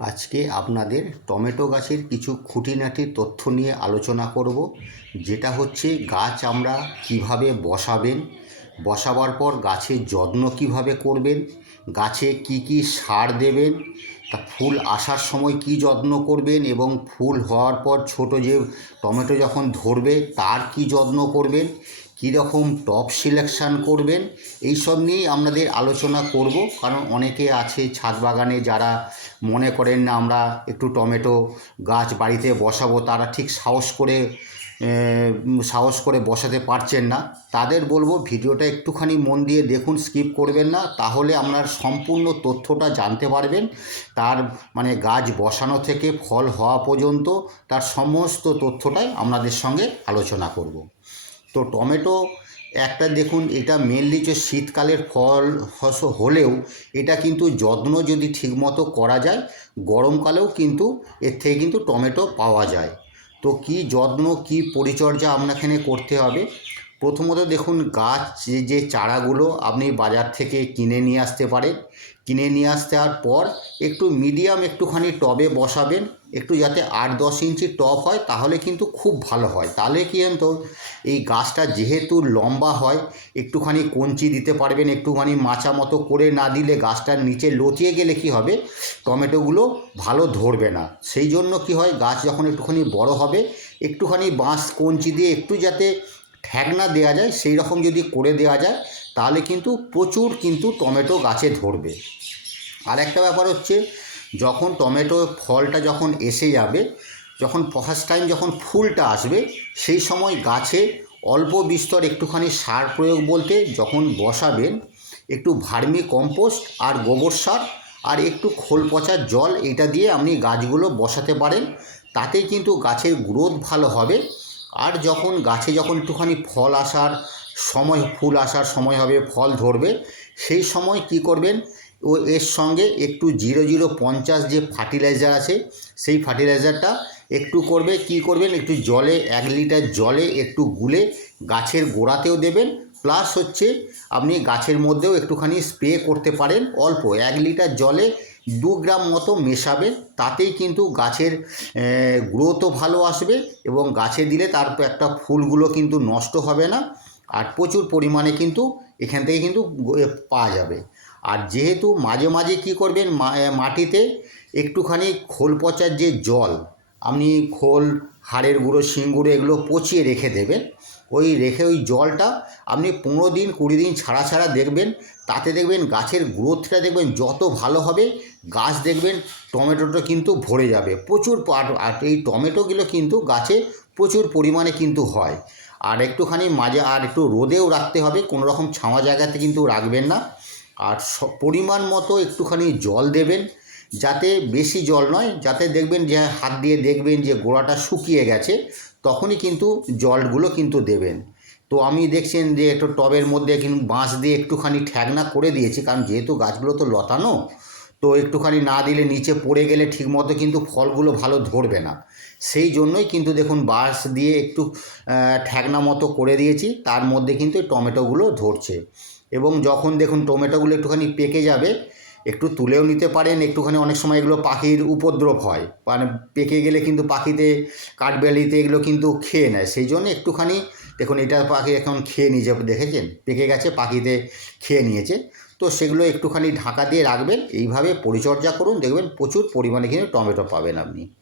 আজকে আপনাদের টমেটো গাছের কিছু খুঁটিনাটি তথ্য নিয়ে আলোচনা করব, যেটা হচ্ছে গাছ আমরা কীভাবে বসাবেন, বসাবার পর গাছের যত্ন কীভাবে করবেন, গাছে কি কি সার দেবেন, তা ফুল আসার সময় কি যত্ন করবেন এবং ফুল হওয়ার পর ছোট যে টমেটো যখন ধরবে তার কি যত্ন করবেন কীরকম টপ সিলেকশান করবেন, এইসব নিয়েই আপনাদের আলোচনা করব। কারণ অনেকে আছে ছাদ বাগানে যারা মনে করেন না আমরা একটু টমেটো গাছ বাড়িতে বসাবো, তারা ঠিক সাহস করে সাহস করে বসাতে পারছেন না। তাদের বলব ভিডিওটা একটুখানি মন দিয়ে দেখুন স্কিপ করবেন না, তাহলে আপনার সম্পূর্ণ তথ্যটা জানতে পারবেন। তার মানে গাছ বসানো থেকে ফল হওয়া পর্যন্ত তার সমস্ত তথ্যটাই আপনাদের সঙ্গে আলোচনা করব। তো টমেটো, একটা দেখুন, এটা মেনলি যে শীতকালের ফল হস হলেও এটা কিন্তু যত্ন যদি ঠিকমতো করা যায়, গরমকালেও কিন্তু এর থেকে কিন্তু টমেটো পাওয়া যায়। তো কি যত্ন, কি পরিচর্যা আপনাখানে করতে হবে? প্রথমত দেখুন গাছ, যে চারাগুলো আপনি বাজার থেকে কিনে নিয়ে আসতে পারেন। কিনে নিয়ে আসার পর একটু মিডিয়াম একটুখানি টবে বসাবেন, একটু যাতে আট দশ ইঞ্চি টব হয়, তাহলে কিন্তু খুব ভালো হয়। তাহলে কি তো এই গাছটা যেহেতু লম্বা হয়, একটুখানি কঞ্চি দিতে পারবেন, একটুখানি মাচা মতো করে না দিলে গাছটার নিচে লতিয়ে গেলে কি হবে, টমেটোগুলো ভালো ধরবে না। সেই জন্য কি হয়, গাছ যখন একটুখানি বড় হবে, একটুখানি বাঁশ, কঞ্চি দিয়ে একটু যাতে ঠ্যাগনা দেওয়া যায়, সেই রকম যদি করে দেওয়া যায়, তাহলে কিন্তু প্রচুর কিন্তু টমেটো গাছে ধরবে। আর একটা ব্যাপার হচ্ছে, যখন টমেটো ফলটা যখন এসে যাবে, যখন ফার্স্ট টাইম যখন ফুলটা আসবে, সেই সময় গাছে অল্প বিস্তর একটুখানি সার প্রয়োগ বলতে যখন বসাবেন, একটু ভার্মি কম্পোস্ট আর গোবর সার আর একটু খোল পচা জল, এটা দিয়ে আপনি গাছগুলো বসাতে পারেন। তাতেই কিন্তু গাছের গ্রোথ ভালো হবে। আর যখন গাছে যখন একটুখানি ফল আসার সময়, ফুল আসার সময় হবে, ফল ধরবে, সেই সময় কি করবেন? ও এর সঙ্গে একটু জিরো জিরো পঞ্চাশ যে ফার্টিলাইজার আছে, সেই ফার্টিলাইজারটা একটু করবে, কি করবেন? একটু জলে, এক লিটার জলে একটু গুলে গাছের গোড়াতেও দেবেন, প্লাস হচ্ছে আপনি গাছের মধ্যেও একটুখানি স্প্রে করতে পারেন অল্প। এক লিটার জলে দু গ্রাম মতো মেশাবে, তাতেই কিন্তু গাছের গ্রোথও ভালো আসবে এবং গাছে দিলে তার একটা ফুলগুলো কিন্তু নষ্ট হবে না আর প্রচুর পরিমাণে কিন্তু এখান থেকে কিন্তু পাওয়া যাবে। আর যেহেতু মাঝে মাঝে কি করবেন মাটিতে একটুখানি খোল পচার যে জল, আপনি খোল, হাড়ের গুঁড়ো শিংগুঁড়ো এগুলো পচিয়ে রেখে দেবেন। ওই রেখে ওই জলটা আপনি পনেরো দিন কুড়ি দিন ছাড়া ছাড়া দেখবেন, তাতে দেখবেন গাছের গ্রোথটা দেখবেন যত ভালো হবে, গাছ দেখবেন টমেটোটা কিন্তু ভরে যাবে। প্রচুর আর এই টমেটোগুলো কিন্তু গাছে প্রচুর পরিমাণে কিন্তু হয়। আর একটুখানি মাঝে, আর একটু রোদেও রাখতে হবে, কোনো রকম ছাওয়া জায়গাতে কিন্তু রাখবেন না। আর পরিমাণ মতো একটুখানি জল দেবেন, যাতে বেশি জল নয়, যাতে দেখবেন যে হাত দিয়ে দেখবেন যে গোড়াটা শুকিয়ে গেছে। তখনই কিন্তু জলগুলো কিন্তু দেবেন। তো আমি দেখছেন যে একটু টবের মধ্যে কিন্তু বাঁশ দিয়ে একটুখানি ঠ্যাগনা করে দিয়েছি কারণ যেহেতু গাছগুলো তো লতানো তো একটুখানি না দিলে নিচে পড়ে গেলে ঠিকমতো কিন্তু ফলগুলো ভালো ধরবে না। সেই জন্যই কিন্তু দেখুন বাঁশ দিয়ে একটু আহ, ঠ্যাগনা মতো করে দিয়েছি তার মধ্যে কিন্তু টমেটোগুলো ধরছে। এবং যখন দেখুন টমেটোগুলো একটুখানি পেকে যাবে একটু তুলেও নিতে পারেন, একটুখানি অনেক সময় এগুলো পাখির উপদ্রব হয়। মানে পেকে গেলে কিন্তু পাখিতে কাঠবেলিতে এগুলো কিন্তু খেয়ে নেয়। সেই জন্য একটুখানি, দেখুন এটা পাখি এখন খেয়ে নিয়েছে, দেখেছেন? পেকে গেছে, পাখিতে খেয়ে নিয়েছে। তো সেগুলো একটুখানি ঢাকা দিয়ে রাখবেন, এইভাবে পরিচর্যা করুন। দেখবেন প্রচুর পরিমাণে কিন্তু টমেটো পাবেন আপনি।